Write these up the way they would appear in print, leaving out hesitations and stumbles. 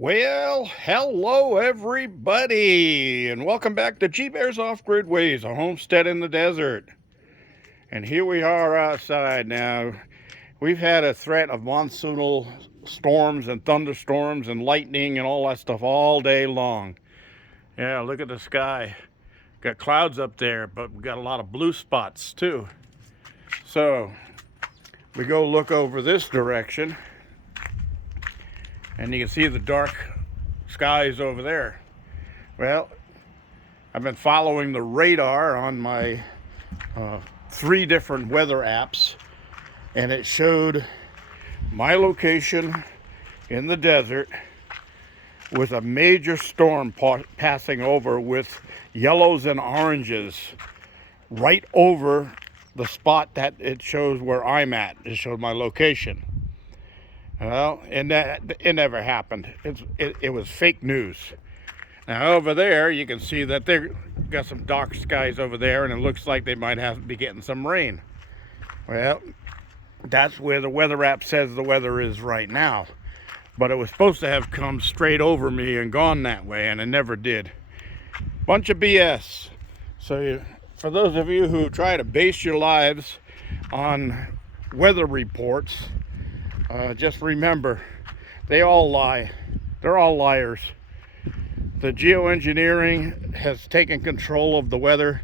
Well, hello everybody, and welcome back to G-Bear's Off-Grid Ways, a homestead in the desert. And here we are outside now. We've had a threat of monsoonal storms and thunderstorms and lightning and all that stuff all day long. Yeah, look at the sky. Got clouds up there, but we got a lot of blue spots too. So we go look over this direction, and you can see the dark skies over there. Well, I've been following the radar on my 3 different weather apps, and it showed my location in the desert with a major storm passing over with yellows and oranges right over the spot that it shows where I'm at. It showed my location. Well, and that it never happened. It was fake news. Now over there, you can see that they've got some dark skies over there, and it looks like they might be getting some rain. Well, that's where the weather app says the weather is right now. But it was supposed to have come straight over me and gone that way, and it never did. Bunch of BS. So for those of you who try to base your lives on weather reports, just remember, they all lie. They're all liars. The Geo Engineering has taken control of the weather,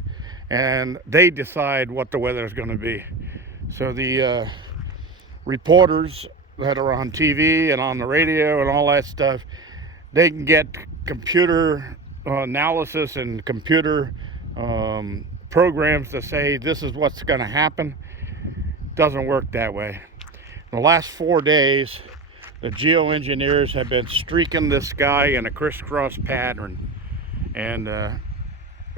and they decide what the weather is going to be. So the reporters that are on TV and on the radio and all that stuff, they can get computer analysis and computer programs to say this is what's going to happen. Doesn't work that way. The last 4 days, the Geo Engineers have been streaking the sky in a crisscross pattern, and I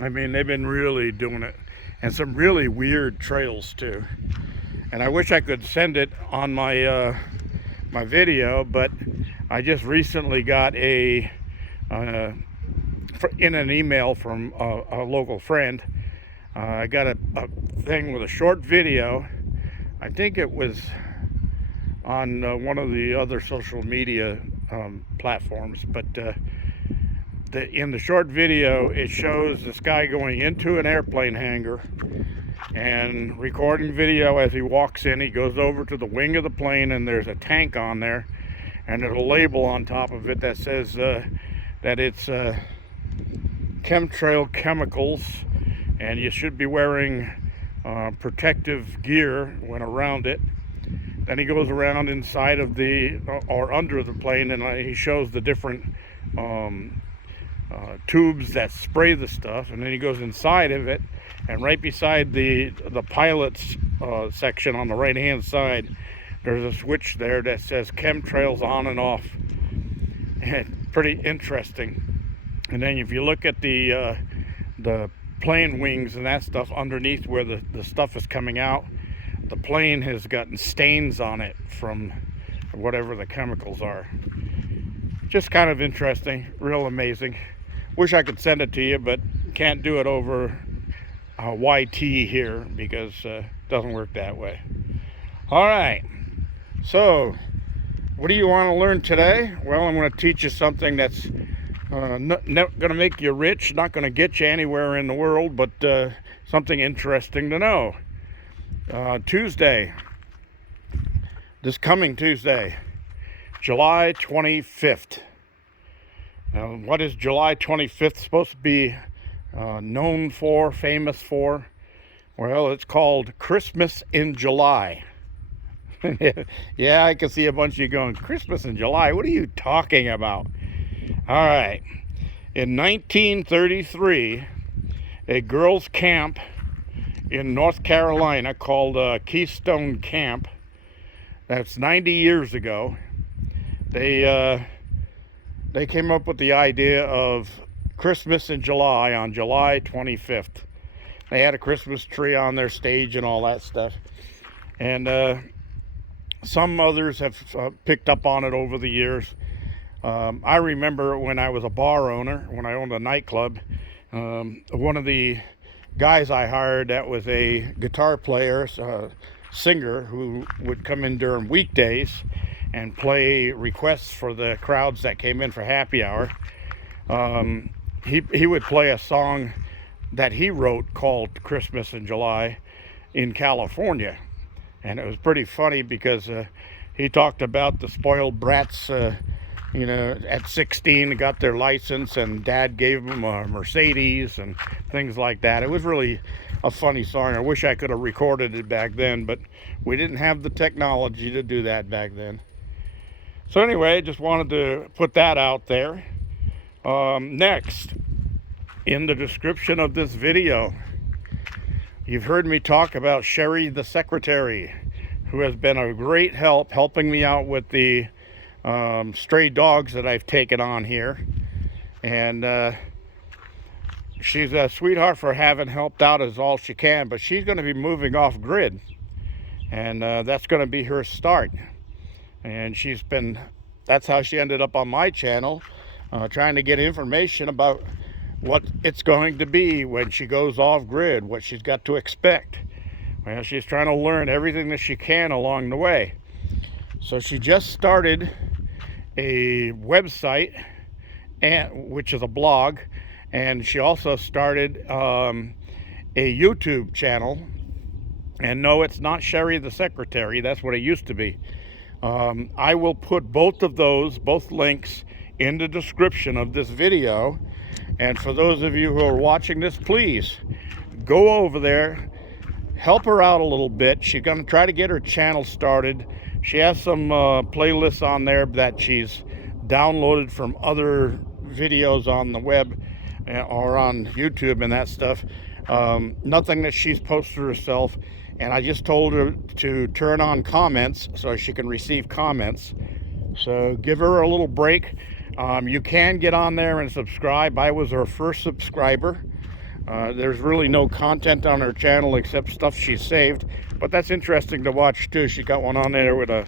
mean, they've been really doing it, and some really weird trails too. And I wish I could send it on my my video, but I just recently got in an email from a local friend. I got a thing with a short video. I think it was on one of the other social media platforms, but in the short video, it shows this guy going into an airplane hangar and recording video as he walks in. He goes over to the wing of the plane, and there's a tank on there, and there's a label on top of it that says that it's chemtrail chemicals, and you should be wearing protective gear when around it. Then he goes around inside of or under the plane, and he shows the different tubes that spray the stuff. And then he goes inside of it, and right beside the pilot's section on the right hand side, there's a switch there that says chemtrails on and off. And pretty interesting. And then if you look at the plane wings and that stuff underneath where the stuff is coming out, the plane has gotten stains on it from whatever the chemicals are. Just kind of interesting, real amazing. Wish I could send it to you, but can't do it over YT here because it doesn't work that way. All right, so what do you want to learn today? Well, I'm going to teach you something that's not going to make you rich, not going to get you anywhere in the world, but something interesting to know. Tuesday, this coming Tuesday, July 25th. Now, what is July 25th supposed to be known for, famous for? Well, it's called Christmas in July. Yeah, I can see a bunch of you going, Christmas in July? What are you talking about? All right. In 1933, a girls' camp in North Carolina called Keystone Camp, that's 90 years ago, they came up with the idea of Christmas in July on July 25th. They had a Christmas tree on their stage and all that stuff. And some others have picked up on it over the years. I remember when I was a bar owner, when I owned a nightclub, one of the guys I hired that was a guitar player, singer, who would come in during weekdays, and play requests for the crowds that came in for happy hour. He would play a song that he wrote called Christmas in July in California. And it was pretty funny because he talked about the spoiled brats, at 16 got their license and dad gave them a Mercedes and things like that. It was really a funny song. I wish I could have recorded it back then, but we didn't have the technology to do that back then. So anyway, just wanted to put that out there. Next, in the description of this video, you've heard me talk about Sherry the secretary, who has been a great help helping me out with the stray dogs that I've taken on here. And she's a sweetheart for having helped out as all she can, but she's going to be moving off grid, and that's going to be her start. And that's how she ended up on my channel, trying to get information about what it's going to be when she goes off grid, what she's got to expect. Well, she's trying to learn everything that she can along the way. So she just started a website, which is a blog, and she also started a YouTube channel. And no, it's not Sherry the secretary. That's what it used to be. I will put both links in the description of this video. And for those of you who are watching this, please go over there, help her out a little bit. She's going to try to get her channel started. She has some playlists on there that she's downloaded from other videos on the web or on YouTube and that stuff. Nothing that she's posted herself. And I just told her to turn on comments so she can receive comments. So give her a little break. You can get on there and subscribe. I was her first subscriber. There's really no content on her channel except stuff she's saved, but that's interesting to watch too. She got one on there with a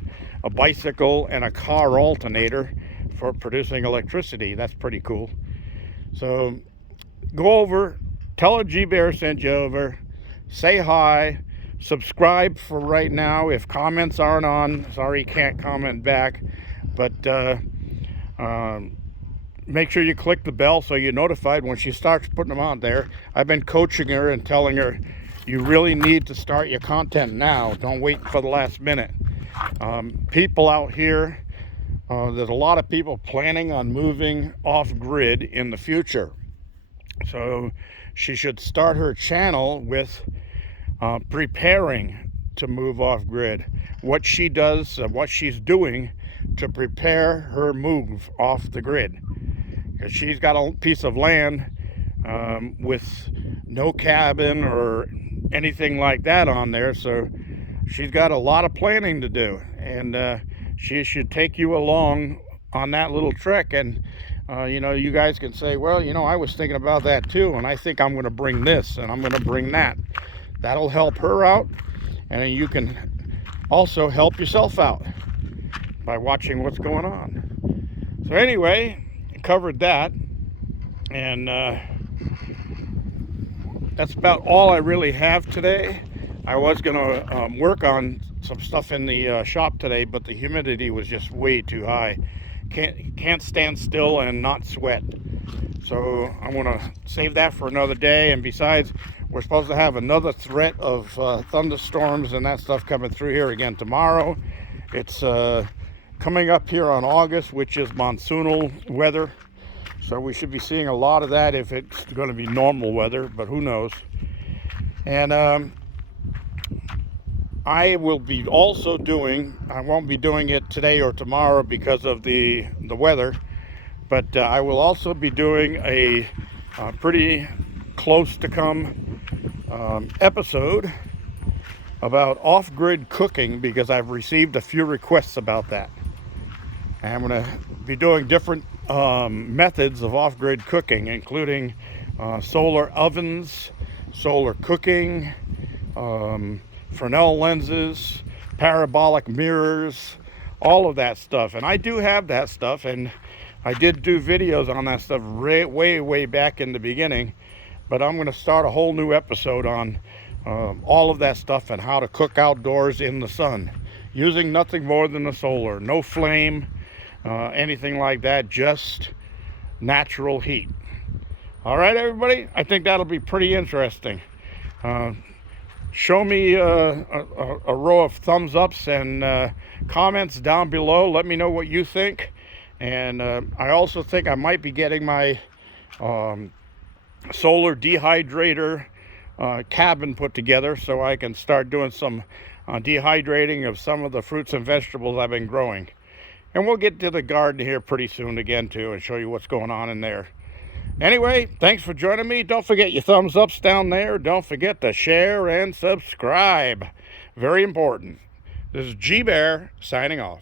bicycle and a car alternator for producing electricity. That's pretty cool. So go over, tell her G-Bear sent you over, say hi, subscribe for right now. If comments aren't on, sorry, can't comment back, but make sure you click the bell so you're notified when she starts putting them out there. I've been coaching her and telling her, you really need to start your content now. Don't wait for the last minute. People out here, there's a lot of people planning on moving off grid in the future. So she should start her channel with preparing to move off grid. What she does, what she's doing to prepare her move off the grid. Because she's got a piece of land with no cabin or anything like that on there, so she's got a lot of planning to do, and she should take you along on that little trek. And you guys can say, well, I was thinking about that too, and I think I'm going to bring this and I'm going to bring that. That'll help her out, and you can also help yourself out by watching what's going on. So anyway, covered that, and that's about all I really have today. I was gonna work on some stuff in the shop today, but the humidity was just way too high. Can't stand still and not sweat. So I'm gonna save that for another day. And besides, we're supposed to have another threat of thunderstorms and that stuff coming through here again tomorrow. It's coming up here on August, which is monsoonal weather. So we should be seeing a lot of that if it's going to be normal weather, but who knows. And I will be also I won't be doing it today or tomorrow because of the weather, but I will also be doing a pretty close to come episode about off-grid cooking, because I've received a few requests about that. And I'm going to be doing different methods of off-grid cooking, including solar ovens, solar cooking, Fresnel lenses, parabolic mirrors, all of that stuff. And I do have that stuff, and I did do videos on that stuff way back in the beginning. But I'm going to start a whole new episode on all of that stuff and how to cook outdoors in the sun. using nothing more than the solar. No flame, anything like that, just natural heat. All right, everybody, I think that'll be pretty interesting. Show me a row of thumbs ups and comments down below. Let me know what you think. And I also think I might be getting my solar dehydrator cabin put together so I can start doing some dehydrating of some of the fruits and vegetables I've been growing. And we'll get to the garden here pretty soon again too and show you what's going on in there. Anyway, thanks for joining me. Don't forget your thumbs ups down there. Don't forget to share and subscribe. Very important. This is G Bear signing off.